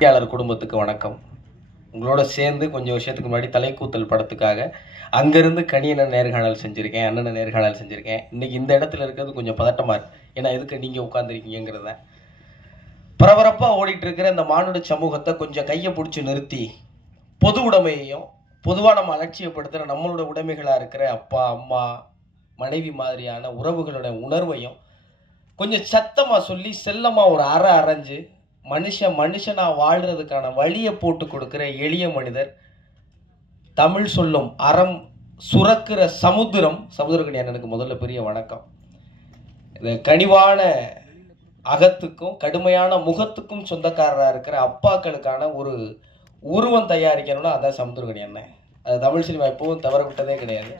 பத்திரிகையாளர் குடும்பத்துக்கு வணக்கம். உங்களோட சேர்ந்து கொஞ்சம் வருஷத்துக்கு முன்னாடி தலைக்கூத்தல் படத்துக்காக அங்கேருந்து கணியண்ணன் நேர்காணல் செஞ்சுருக்கேன், அண்ணனை நேர்காணல் செஞ்சுருக்கேன். இன்றைக்கி இந்த இடத்துல இருக்கிறது கொஞ்சம் பதட்டமாக இருக்குது. ஏன்னா எதுக்கு நீங்கள் உட்காந்துருக்கீங்கிறத பரபரப்பாக ஓடிட்டு இருக்கிற இந்த மானுட சமூகத்தை கொஞ்சம் கையை பிடிச்சி நிறுத்தி பொது உடைமையையும் பொதுவாக நம்ம அலட்சியப்படுத்துகிற நம்மளோட உடைமைகளாக இருக்கிற அப்பா அம்மா மனைவி மாதிரியான உறவுகளோட உணர்வையும் கொஞ்சம் சத்தமாக சொல்லி செல்லமாக ஒரு அரைஞ்சு மனுஷனாக வாழ்கிறதுக்கான வழியை போட்டு கொடுக்குற எளிய மனிதர், தமிழ் சொல்லும் அறம் சுரக்கிற சமுத்திரக்கணி எனக்கு முதல்ல பெரிய வணக்கம். இந்த கனிவான அகத்துக்கும் கடுமையான முகத்துக்கும் சொந்தக்காரராக இருக்கிற அப்பாக்களுக்கான ஒரு உருவம் தயாரிக்கணும்னா அதான் சமுத்திரக்கணி அண்ணன். அது தமிழ் சினிமா எப்பவும் தவற விட்டதே கிடையாது.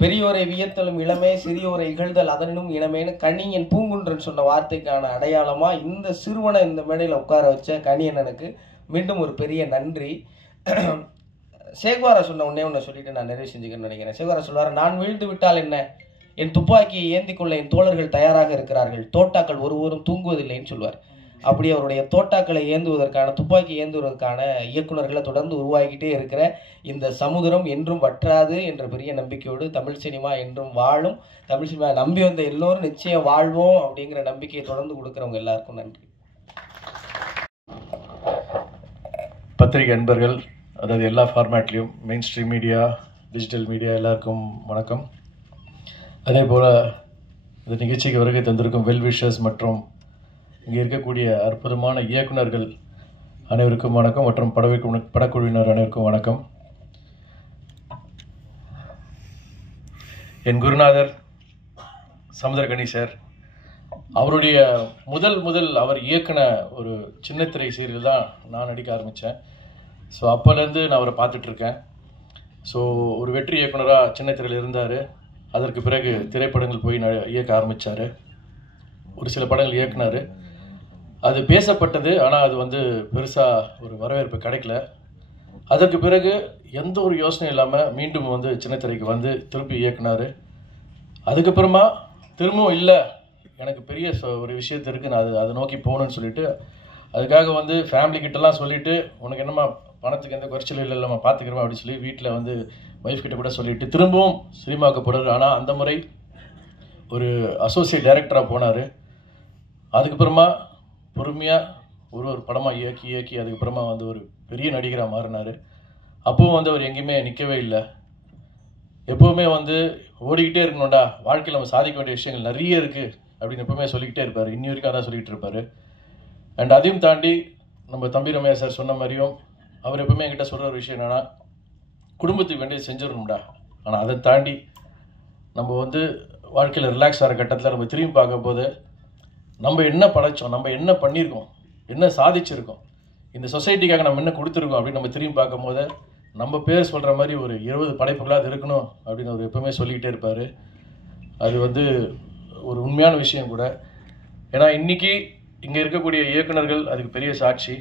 பெரியோரை வியத்தலும் இளமே, சிறியோரை இகழ்தல் அதனும் இளமேன்னு கணியன் பூங்குன்றன் சொன்ன வார்த்தைக்கான அடையாளமாக இந்த சிறுவனை இந்த மேடையில் உட்கார வச்ச கணியண்ணனுக்கு மீண்டும் ஒரு பெரிய நன்றி. சேகுவாரா சொன்ன ஒன்னே சொல்லிட்டு நான் நிறைவு செஞ்சுக்கணும்னு நினைக்கிறேன். சேகுவாரா சொல்வார், நான் வீழ்ந்து விட்டால் என்ன, என் துப்பாக்கியை ஏந்தி கொள்ள என் தோழர்கள் தயாராக இருக்கிறார்கள், தோட்டாக்கள் ஒருவரும் தூங்குவதில்லைன்னு சொல்வார். அப்படி அவருடைய தோட்டாக்களை ஏந்துவதற்கான, துப்பாக்கி ஏந்துவதற்கான இயக்குநர்களை தொடர்ந்து உருவாக்கிட்டே இருக்கிற இந்த சமுதிரம் என்றும் வற்றாது என்ற பெரிய நம்பிக்கையோடு தமிழ் சினிமா என்றும் வாழும். தமிழ் சினிமா நம்பி வந்த எல்லோரும் நிச்சயம் வாழ்வோம் அப்படிங்கிற நம்பிக்கையை தொடர்ந்து கொடுக்குறவங்க எல்லாருக்கும் நன்றி. பத்திரிகை அன்பர்கள், அதாவது எல்லா ஃபார்மேட்லேயும் mainstream media, digital media எல்லாருக்கும் வணக்கம். அதே போல் இந்த நிகழ்ச்சிக்கு வருகை தந்திருக்கும் வெல்விஷர்ஸ் மற்றும் இங்கே இருக்கக்கூடிய அற்புதமான இயக்குநர்கள் அனைவருக்கும் வணக்கம் மற்றும் படக்குழுவினர் அனைவருக்கும் வணக்கம். என் குருநாதர் சமுத்திரக்கணி சார், அவருடைய முதல் அவர் இயக்குன ஒரு சின்னத்திரை சீரியல் தான் நான் நடிக்க ஆரம்பித்தேன். ஸோ அப்போலேருந்து நான் அவரை பார்த்துட்ருக்கேன். ஸோ ஒரு வெற்றி இயக்குனராக சின்னத்திரையில் இருந்தார். அதற்கு பிறகு திரைப்படங்கள் போய் இயக்க ஆரம்பித்தார். ஒரு சில படங்கள் இயக்குனார். அது பேசப்பட்டது, ஆனால் அது பெருசாக ஒரு வரவேற்பு கிடைக்கல. அதற்கு பிறகு எந்த ஒரு யோசனையும் இல்லாமல் மீண்டும் சின்னத்திரைக்கு திருப்பி இயக்குனார். அதுக்கப்புறமா திரும்பவும் இல்லை, எனக்கு பெரிய ஒரு விஷயத்து இருக்குது, நான் அதை நோக்கி போகணுன்னு சொல்லிட்டு அதுக்காக ஃபேமிலிக்கிட்டலாம் சொல்லிவிட்டு, உனக்கு என்னம்மா பணத்துக்கு எந்த குறைச்சலும் இல்லை, நம்ம பார்த்துக்கிறோம் அப்படின்னு சொல்லி வீட்டில் ஒய்ஃப் கிட்ட கூட சொல்லிவிட்டு திரும்பவும் சினிமாவுக்கு போனார். ஆனால் அந்த முறை ஒரு அசோசியேட் டைரக்டராக போனார். அதுக்கப்புறமா பொறுமையாக ஒரு படமாக இயக்கி அதுக்கப்புறமா ஒரு பெரிய நடிகராக மாறினார். அப்போவும் அவர் எங்கேயுமே நிற்கவே இல்லை. எப்போவுமே ஓடிக்கிட்டே இருக்கணும்டா, வாழ்க்கையில் நம்ம சாதிக்க வேண்டிய விஷயங்கள் நிறைய இருக்குது அப்படின்னு எப்போவுமே சொல்லிக்கிட்டே இருப்பார். இன்னி வரைக்கும் அதான் சொல்லிகிட்டு இருப்பார். அண்ட் அதையும் தாண்டி நம்ம தம்பி ரமேஷ் சார் சொன்ன மாதிரியும் அவர் எப்பவுமே என்கிட்ட சொல்கிற ஒரு விஷயம் என்னென்னா, குடும்பத்துக்கு வேண்டியது செஞ்சிடணும்டா. ஆனால் அதை தாண்டி நம்ம வாழ்க்கையில் ரிலாக்ஸ் ஆகிற கட்டத்தில் நம்ம திரும்பி பார்க்க போது நம்ம என்ன படைச்சோம், நம்ம என்ன பண்ணியிருக்கோம், என்ன சாதிச்சிருக்கோம், இந்த சொசைட்டிக்காக நம்ம என்ன கொடுத்துருக்கோம் அப்படின்னு நம்ம திரும்பி பார்க்கும் போது நம்ம பேர் சொல்கிற மாதிரி ஒரு 20 படைப்புகளாக அது இருக்கணும் அப்படின்னு அவர் எப்பவுமே சொல்லிக்கிட்டே இருப்பார். அது ஒரு உண்மையான விஷயம் கூட. ஏன்னா இன்றைக்கி இங்கே இருக்கக்கூடிய இயக்குநர்கள் அதுக்கு பெரிய சாட்சி.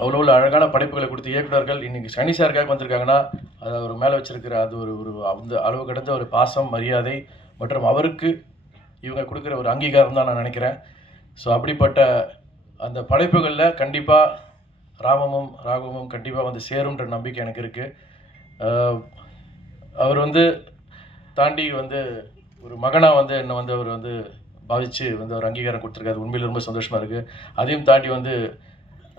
அவ்வளோ அழகான படைப்புகளை கொடுத்த இயக்குநர்கள் இன்றைக்கி சனி சாருக்காக வந்திருக்காங்கன்னா அது அவர் மேலே வச்சுருக்கிற அது ஒரு அந்த அளவு கடந்த ஒரு பாசம், மரியாதை மற்றும் அவருக்கு இவங்க கொடுக்குற ஒரு அங்கீகாரம் தான் நான் நினைக்கிறேன். ஸோ அப்படிப்பட்ட அந்த படைப்புகளில் கண்டிப்பாக ராகவமும் கண்டிப்பாக சேரும்ன்ற நம்பிக்கை எனக்கு இருக்குது. அவர் தாண்டி ஒரு மகனாக என்னை அவர் பாவித்து ஒரு அங்கீகாரம் கொடுத்துருக்காரு. உண்மையில் ரொம்ப சந்தோஷமாக இருக்குது. அதையும் தாண்டி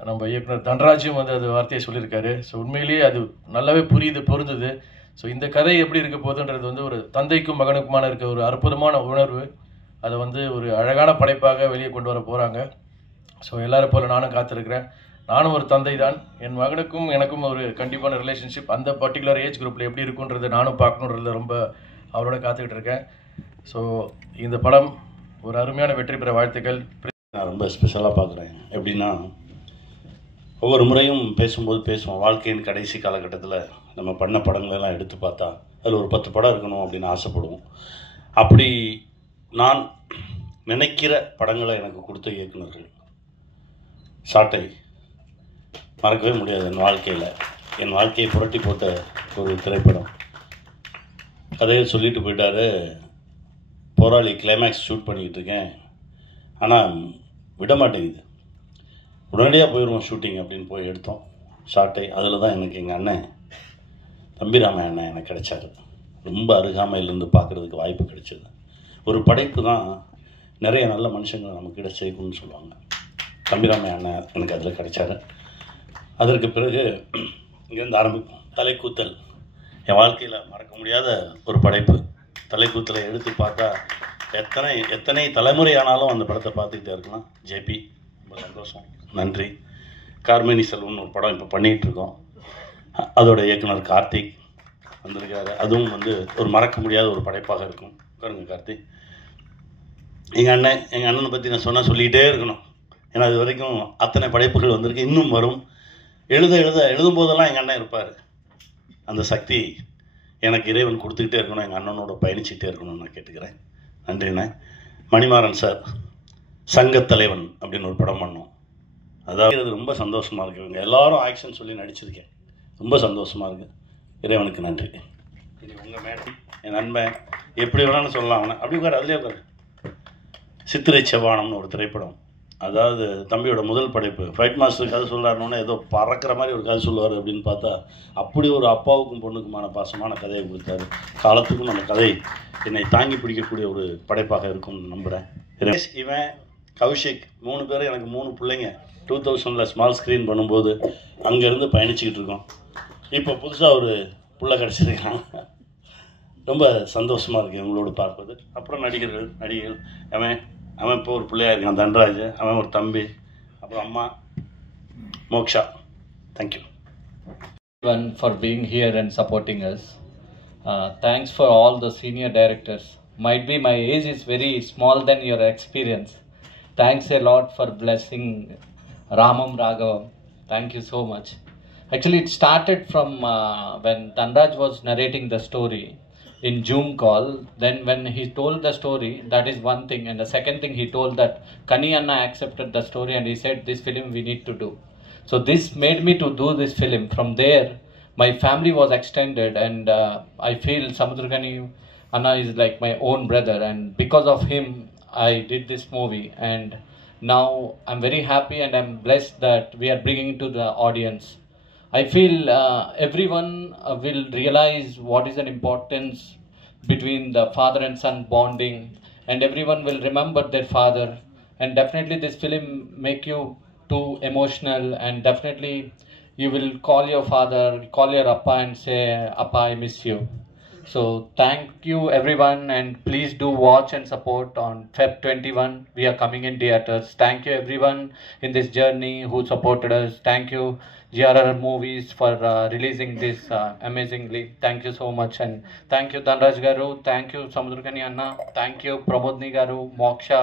நம்ம இயக்குனர் தன்ராஜும் அது வார்த்தையை சொல்லியிருக்காரு. ஸோ உண்மையிலேயே அது நல்லாவே பொருந்தது. ஸோ இந்த கதை எப்படி இருக்க போகுதுன்றது ஒரு தந்தைக்கும் மகனுக்குமான இருக்க ஒரு அற்புதமான உணர்வு. அதை ஒரு அழகான படைப்பாக வெளியே கொண்டு வர போகிறாங்க. ஸோ எல்லாரும் போல் நானும் காத்திருக்கிறேன். நானும் ஒரு தந்தை தான். என் மகனுக்கும் எனக்கும் ஒரு கண்டிப்பான ரிலேஷன்ஷிப் அந்த பர்டிகுலர் ஏஜ் குரூப்பில் எப்படி இருக்குன்றதை நானும் பார்க்கணுன்றதுல ரொம்ப அவரோட காத்துக்கிட்டு இருக்கேன். ஸோ இந்த படம் ஒரு அருமையான வெற்றி பெற வாழ்த்துக்கள். நான் ரொம்ப ஸ்பெஷலாக பார்க்குறேன். எப்படின்னா, ஒவ்வொரு முறையும் பேசும்போது பேசுவோம், வாழ்க்கையின் கடைசி காலகட்டத்தில் நம்ம பண்ண படங்களெல்லாம் எடுத்து பார்த்தா அதில் ஒரு 10 படம் இருக்கணும் அப்படின்னு ஆசைப்படுவோம். அப்படி நான் நினைக்கிற படங்களை எனக்கு கொடுத்த இயக்குநர்கள் சாட்டை மறக்கவே முடியாது. என் வாழ்க்கையை புரட்டி போட்ட ஒரு திரைப்படம். கதையை சொல்லிட்டு போயிட்டாரு, போராளி கிளைமேக்ஸ் ஷூட் பண்ணிக்கிட்டு இருக்கேன், ஆனால் விட மாட்டேங்குது. உடனடியாக போயிடுவோம் ஷூட்டிங் அப்படின்னு போய் எடுத்தோம் ஷார்ட்டை. அதில் தான் எனக்கு எங்கள் அண்ணன் தம்பிராமன் அண்ணன் எனக்கு கிடைச்சாரு. ரொம்ப அருகாமையிலேருந்து பார்க்குறதுக்கு வாய்ப்பு கிடைச்சது. ஒரு படைப்பு தான் நிறைய நல்ல மனுஷங்களை நமக்கு சேர்க்கும்னு சொல்லுவாங்க. தம்பிராமன் அண்ணன் எனக்கு அதில் கிடைச்சாரு. அதற்கு பிறகு இங்கேருந்து ஆரம்பிப்போம். தலைக்கூத்தல் என் வாழ்க்கையில் மறக்க முடியாத ஒரு படைப்பு. தலைக்கூத்தலை எடுத்து பார்த்தா எத்தனை தலைமுறை ஆனாலும் அந்த படத்தை பார்த்துக்கிட்டே இருக்கலாம். ஜேபி ரொம்ப சந்தோஷம், நன்றி. கார்மேனி செல்வம்னு ஒரு படம் இப்போ பண்ணிகிட்ருக்கோம். அதோட இயக்குனர் கார்த்திக் வந்திருக்காரு. அதுவும் ஒரு மறக்க முடியாத ஒரு படைப்பாக இருக்கும். பாருங்க கார்த்திக். எங்கள் அண்ணனை பற்றி நான் சொல்லிக்கிட்டே இருக்கணும். ஏன்னா அது வரைக்கும் அத்தனை படைப்புகள் வந்திருக்கு, இன்னும் வரும். எழுதும் போதெல்லாம் எங்கள் அண்ணன் இருப்பார். அந்த சக்தி எனக்கு இறைவன் கொடுத்துக்கிட்டே இருக்கணும். எங்கள் அண்ணனோட பயணிச்சுக்கிட்டே இருக்கணும்னு நான் கேட்டுக்கிறேன். நன்றிண்ணே. மணிமாறன் சார் சங்கத்தலைவன் அப்படின்னு ஒரு படம் பண்ணோம். அதாவது ரொம்ப சந்தோஷமாக இருக்கு. இவங்க எல்லாரும் ஆக்ஷன் சொல்லி நடிச்சிருக்கேன். ரொம்ப சந்தோஷமாக இருக்குது. இறைவனுக்கு நன்றி. இது உங்கள் மேடம், என் நண்பன், எப்படி வேணாலும் சொல்லலாம். அவனை அப்படி உட்கார், அதுலேயே உட்கார். சித்திரை செவ்வானம்னு ஒரு திரைப்படம். அதாவது தம்பியோட முதல் படைப்பு. ஃபைட் மாஸ்டர் கதை சொல்லாருன்னு ஏதோ பறக்கிற மாதிரி ஒரு கதை சொல்லுவார் அப்படின்னு பார்த்தா அப்படி ஒரு அப்பாவுக்கும் பொண்ணுக்குமான பாசமான கதையை கொடுத்தாரு. காலத்துக்கும் அந்த கதை என்னை தாங்கி பிடிக்கக்கூடிய ஒரு படைப்பாக இருக்கும்னு நம்புகிறேன். இவன் கௌஷிக் 3 பேரும் எனக்கு 3 பிள்ளைங்க. 2000 ஸ்மால் ஸ்க்ரீன் பண்ணும்போது அங்கேருந்து பயணிச்சுக்கிட்டு இருக்கோம். இப்போ புதுசாக ஒரு பிள்ளை கிடச்சிருக்கான். ரொம்ப சந்தோஷமாக இருக்குது இவங்களோடு பார்ப்பது. அப்புறம் நடிகைகள் அவன் இப்போ ஒரு பிள்ளையாக இருக்கான், தன்ராஜ். அவன் ஒரு தம்பி. அப்புறம் அம்மா moksha. Thank you for being here and supporting us. Thanks for all the senior directors. Might be my age is very small than your experience. Thanks a lot for blessing Ramam Raghavam. Thank you so much. Actually, it started from when Dhanraj was narrating the story in Zoom call. Then when he told the story, that is one thing. And the second thing, he told that Kani Anna accepted the story and he said, this film we need to do. So this made me to do this film. From there, my family was extended, and I feel Samudragani Anna is like my own brother. And because of him, I did this movie. And now I'm very happy and I'm blessed that we are bringing it to the audience. I feel everyone will realize what is an importance between the father and son bonding, and everyone will remember their father. And definitely this film make you too emotional, and definitely you will call your father, call your appa and say, Appa, I miss you. So thank you everyone, and please do watch and support on Feb 21. We are coming in theaters. Thank you everyone in this journey who supported us. Thank you GRR Movies for releasing this amazingly. Thank you so much, and thank you Dhanraj Garu, thank you Samudragani Anna, thank you Pramodni Garu, Moksha,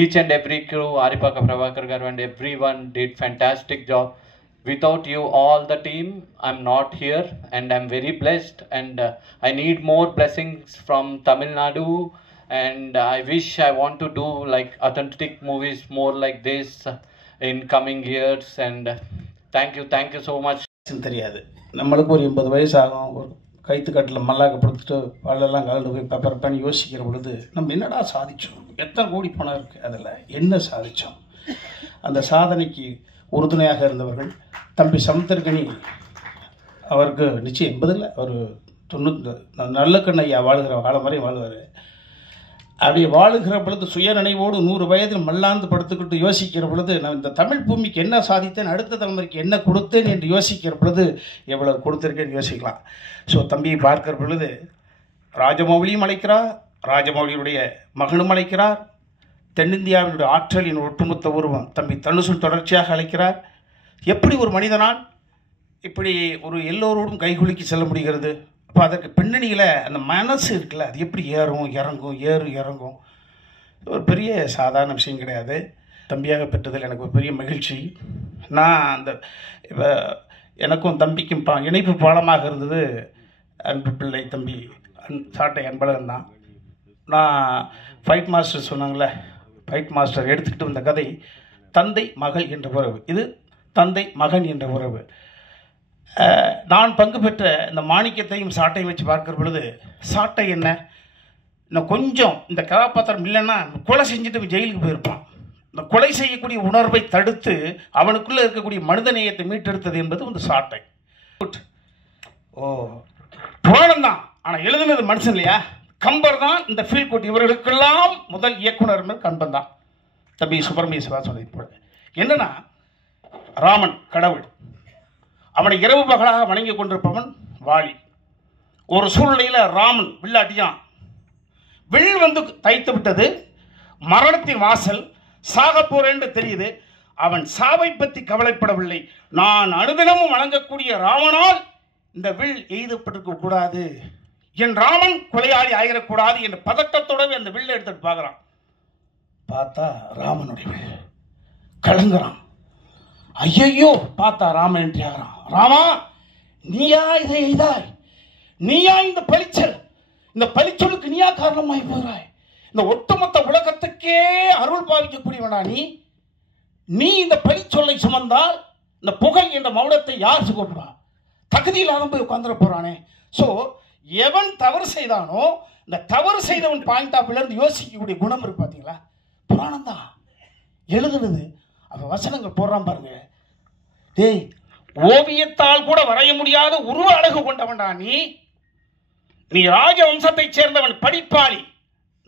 each and every crew, Aripaka Prabhakar Garu, and everyone did fantastic job. Without you, all the team, I'm not here, and I'm very blessed, and I need more blessings from Tamil Nadu, and I wish I want to do like authentic movies more like this in coming years. And thank you so much. தெரியாது, நம்மளுக்கு ஒரு 80 வயசு ஆகும். ஒரு கைத்துக்கட்டில் மல்லாக்க படுத்துட்டு பல்லெல்லாம் கலந்து போய் பெப்பர் பண்ணி யோசிக்கிற பொழுது நம்ம என்னடா சாதித்தோம், எத்தனை கோடி பணம் இருக்குது, அதில் என்ன சாதித்தோம். அந்த சாதனைக்கு உறுதுணையாக இருந்தவர்கள் தம்பி சமுத்திரகனி அவருக்கு நிச்சயம் 80 ஒரு 90 நல்ல கண்ணையா வாழ்கிற வாழ வாழ்வார். அப்படி வாழுகிற பொழுது சுயநினைவோடு 100 வயதில் மல்லாந்து படுத்துக்கிட்டு யோசிக்கிற பொழுது நான் இந்த தமிழ் பூமிக்கு என்ன சாதித்தேன், அடுத்த தலைமுறைக்கு என்ன கொடுத்தேன் என்று யோசிக்கிற பொழுது எவ்வளவு கொடுத்துருக்கேன்னு யோசிக்கலாம். ஸோ தம்பியை பார்க்கிற பொழுது ராஜமௌலியும் அழைக்கிறார், ராஜமௌலியுடைய மகனும் அழைக்கிறார், தென்னிந்தியாவினுடைய ஆற்றலின் ஒட்டுமொத்த உருவம் தம்பி தனுசும் தொடர்ச்சியாக அழைக்கிறார். எப்படி ஒரு மனிதனால் இப்படி ஒரு எல்லோரோடும் கைகுலுக்கி செல்ல முடிகிறது? அப்போ அதற்கு பின்னணியில் அந்த மனசு இருக்குல்ல, அது எப்படி இறங்கும். ஒரு பெரிய சாதாரண விஷயம் கிடையாது. தம்பியாக பெற்றதில் எனக்கு ஒரு பெரிய மகிழ்ச்சி. நான் அந்த எனக்கும் தம்பிக்கும் இணைப்பு பாலமாக இருந்தது அன்பு பிள்ளை தம்பி சாட்டை அன்பழகன் தான். நான் ஃபைட் மாஸ்டர் சொன்னாங்களே, ஃபைட் மாஸ்டர் எடுத்துக்கிட்டு வந்த கதை தந்தை மகள் என்ற உறவு. இது தந்தை மகன் என்ற உறவு. நான் பங்கு பெற்ற இந்த மாணிக்கத்தையும் சாட்டையும் வச்சு பார்க்குற பொழுது சாட்டை என்ன இன்னும் கொஞ்சம் இந்த கதாபாத்திரம் இல்லைன்னா கொலை செஞ்சுட்டு ஜெயிலுக்கு போயிருப்பான். இந்த கொலை செய்யக்கூடிய உணர்வை தடுத்து அவனுக்குள்ள இருக்கக்கூடிய மனிதநேயத்தை மீட்டெடுத்தது என்பது வந்து சாட்டை. ஓ, புராணம் தான், ஆனால் எழுதுனது மனுஷன் இல்லையா? கம்பர் தான் இந்த ஃபீல் குட். இவர்களுக்கெல்லாம் முதல் இயக்குனர் கம்பன் தான். தம்பி சுப்பிரமணிய சிவா சொன்னது போல என்னன்னா, ராமன் கடவுள், அவனை இரவு பகலாக வணங்கி கொண்டிருப்பவன் வாலி. ஒரு சூழ்நிலையில் ராமன் வில்லாட்டியான், வில் வந்து தைத்து விட்டது, மரணத்தின் வாசல், சாக போறேன்னு தெரியுது. அவன் சாவை பற்றி கவலைப்படவில்லை. நான் அனுதினமும் வணங்கக்கூடிய ராமனால் இந்த வில் எய்தப்பட்டிருக்க கூடாது, என் ராமன் கொலையாளி ஆகிடக்கூடாது என்ற பதட்டத்தோடவே அந்த வில்லை எடுத்துட்டு பார்க்குறான். பார்த்தா ராமனுடைய வில் கலங்குறான். ஐயையோ, பார்த்தா ராமன் என்று ஆகிறான். ராமா, நீயா இதை எய்தாய்? நீயா இந்த பழிச்சல்? இந்த பழிச்சொலுக்கு நீயா காரணமாய் போகிறாய்? இந்த ஒட்டுமொத்த உலகத்துக்கே அருள் பாவிக்கக்கூடியவனா நீ இந்த பழிச்சொல்லை சுமந்தால் இந்த புகழ் என்ற மௌனத்தை யார் சுகப்படுவா? தகுதி இல்லாத போய் உட்காந்துட போறானே. ஸோ எவன் தவறு செய்தானோ இந்த தவறு செய்தவன் பாயிண்ட் ஆஃப் இருந்து யோசிக்கக்கூடிய குணம் இருக்கு. பார்த்தீங்களா? புராணம் தான் எழுதுனது. அவன் வசனங்கள் போடுறான் பாருங்க. டேய், ஓவியத்தால் கூட வரைய முடியாத உருவ அழகு கொண்டவன்டா நீ ராஜவம்சத்தை சேர்ந்தவன், படிப்பாளி.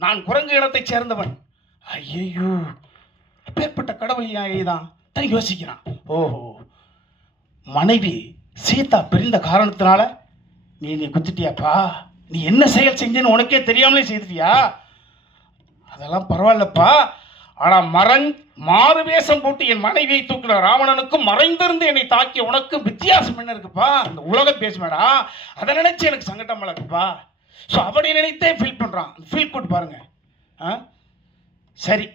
நான் குரங்கு இனத்தைச் சேர்ந்தவன். ஐயோ, அப்பேற்பட்ட கடவுள் தான் தான் யோசிக்கிறான். ஓஹோ, மனைவி சீதா பிரிந்த காரணத்தினால நீ குத்திட்டியாப்பா? நீ என்ன செயல் செஞ்சேன்னு உனக்கே தெரியாமலே செய்துட்டியா? அதெல்லாம் பரவாயில்லப்பா. ஆனால் மாறு வேஷம் போட்டு என் மனைவியை தூக்கின ராவணனுக்கும் மறைந்திருந்து என்னை தாக்கிய உனக்கும் வித்தியாசம் என்ன இருக்குப்பா? அந்த உலகம் பேசுமேடா, அதை நினைச்சு எனக்கு சங்கடம் இருக்குப்பா. ஸோ அப்படி நினைத்தே ஃபீல் பண்ணுறான். ஃபீல் குட் பாருங்க. சரி,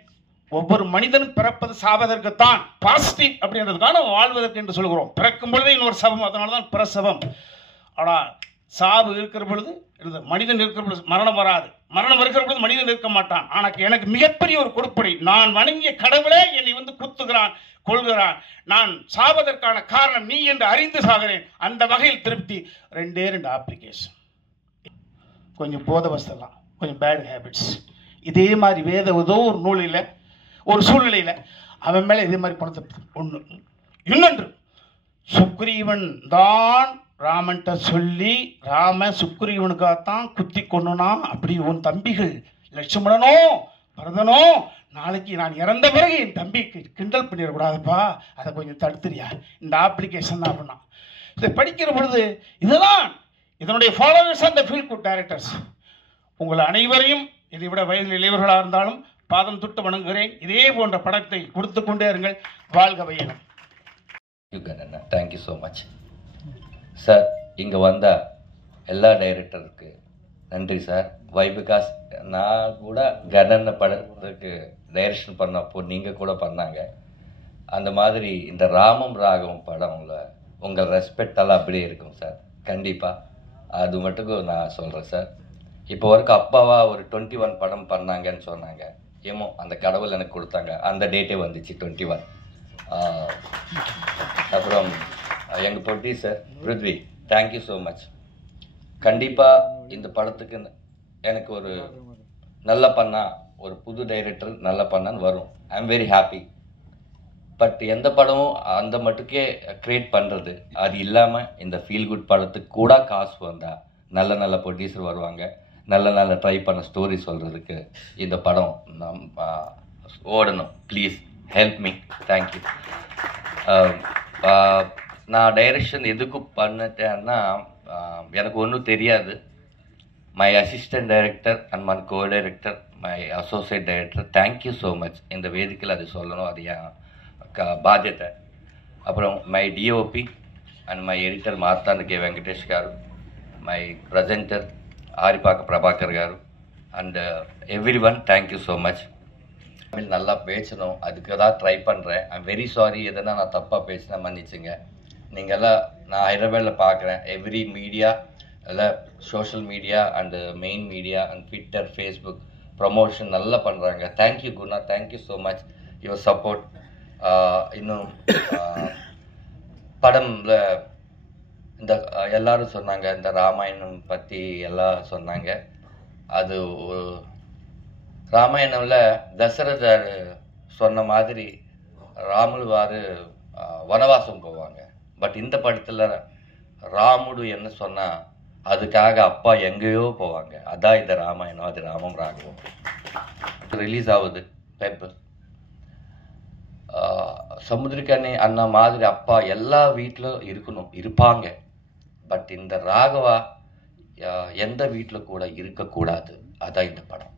ஒவ்வொரு மனிதனும் பிறப்பது சாவதற்குத்தான், பாசிட்டிவ் அப்படின்றதுக்கான வாழ்வதற்கு என்று சொல்கிறோம். பிறக்கும் பொழுதே இன்னொரு சபம், அதனால தான் பிரசவம். ஆனால் சாவு இருக்கிற பொழுது, மனிதன் இருக்கிற பொழுது மரணம் வராது. மரணம் இருக்கிற பொழுது மனிதன் இருக்க மாட்டான். ஆனால் எனக்கு மிகப்பெரிய ஒரு கொடுப்படை, நான் வணங்கிய கடவுளே என்னை வந்து குத்துகிறான், கொள்கிறான். நான் சாவதற்கான காரணம் நீ என்று அறிந்து சாகிறேன். அந்த வகையில் திருப்தி. 2 அப்ளிகேஷன். கொஞ்சம் போதவஸ்தெல்லாம், கொஞ்சம் பேட் ஹேபிட்ஸ். இதே மாதிரி வேத ஏதோ ஒரு நூலில், ஒரு சூழ்நிலையில் அவன் மேலே இதே மாதிரி பணத்தை ஒன்று. இன்னொன்று, சுக்ரீவன் தான் ராமன்கிட்ட சொல்லி, ராமன் சுக்ரீவனுக்காகத்தான் குத்தி கொண்டுனா. அப்படி உன் தம்பிகள் லட்சுமணனோ பரதனோ நாளைக்கு நான் இறந்த பிறகு என் தம்பிக்கு கிண்டல் பண்ணிடக்கூடாதுப்பா, அதை கொஞ்சம் தடுத்துறியா? இந்த அப்ளிகேஷன் தான் அப்படின்னா. இதை படிக்கிற பொழுது இதெல்லாம் இதனுடைய ஃபாலோவர்ஸ் அந்த ஃபீல் குட் டைரக்டர்ஸ். உங்கள் அனைவரையும் இதை விட வயதில் இளையவர்களாக இருந்தாலும் பாதம் தொட்டு வணங்குகிறேன். இதே போன்ற படத்தை கொடுத்து கொண்டே இருங்கள். வாழ்க வையகம். Thank you so much sir. இங்கே வந்த எல்லா டைரக்டருக்கு நன்றி சார். வை பிகாஸ் நான் கூட கணன படத்துக்கு டைரக்ஷன் பண்ணப்போ நீங்கள் கூட பண்ணாங்க. அந்த மாதிரி இந்த ராமம் ராகம் படம்ல உங்கள் ரெஸ்பெக்டெல்லாம் அப்படியே இருக்கும் சார். கண்டிப்பாக அது மட்டும் நான் சொல்கிறேன் சார். இப்போ வரைக்கும் அப்பாவா ஒரு 21 படம் பண்ணாங்கன்னு சொன்னாங்க. ஏமோ அந்த கடவுள் எனக்கு கொடுத்தாங்க, அந்த டேட்டே வந்துச்சு 21. அப்புறம் எங்கள் producer Prithvi, thank you so much. கண்டிப்பாக இந்த படத்துக்கு எனக்கு ஒரு நல்ல பண்ணா, ஒரு புது டைரக்டர் நல்ல பண்ணான்னு வரும். I am very happy. But எந்த படமும் அந்த மட்டுக்கே க்ரியேட் பண்ணுறது, அது இல்லாமல் இந்த ஃபீல் குட் படத்துக்கு கூட காசு வந்தால் நல்ல நல்ல ப்ரொடியூசர் வருவாங்க, நல்ல ட்ரை பண்ண ஸ்டோரி சொல்கிறதுக்கு இந்த படம் ஓடணும். Please help me. தேங்க்யூ. நான் டைரக்ஷன் எதுக்கு பண்ணிட்டேன்னா, எனக்கு ஒன்றும் தெரியாது. My assistant director and my co director, my associate director, thank you so much. இந்த வேதிக்கையில் அது சொல்லணும், அது என் బాధ్యత. అప్పుడు my DOP and my editor Martanda K Venkatesh గారు, మై ప్రజెంటర్ ఆరిపాక ప్రభాకర్ గారు and everyone thank you so much. Tamil நல்லா பேசணும், அதுக்கு தான் ட்ரை பண்ணுறேன். ஐம் வெரி சாரி, எதனா நான் தப்பாக பேசினா மன்னிச்சுங்க. நீங்கள்லாம் நான் ஹைதராபாத்தில் பார்க்குறேன், எவ்ரி மீடியா எல்லாம் social media and main media and Twitter, Facebook promotion நல்லா பண்ணுறாங்க. Thank you Guna, thank you so much your support. இன்னும் படம்ல இந்த எல்லாரும் சொன்னாங்க, இந்த ராமாயணம் பற்றி எல்லாம் சொன்னாங்க. அது ராமாயணம்ல தசரதர் சொன்ன மாதிரி ராமுடு வாரு வனவாசம் போவாங்க. பட் இந்த படத்தில் ராமுடு என்ன சொன்னால் அதுக்காக அப்பா எங்கேயோ போவாங்க. அதான் இந்த ராமாயணம், அது ராமம் ராகவும். ரிலீஸ் ஆகுது பேப்பர். சமுத்திரக்கனி அண்ணா மாதிரி அப்பா எல்லா வீட்டிலும் இருப்பாங்க. பட் இந்த ராகவா எந்த வீட்டில் கூட இருக்கக்கூடாது. அதான் இந்த படம்.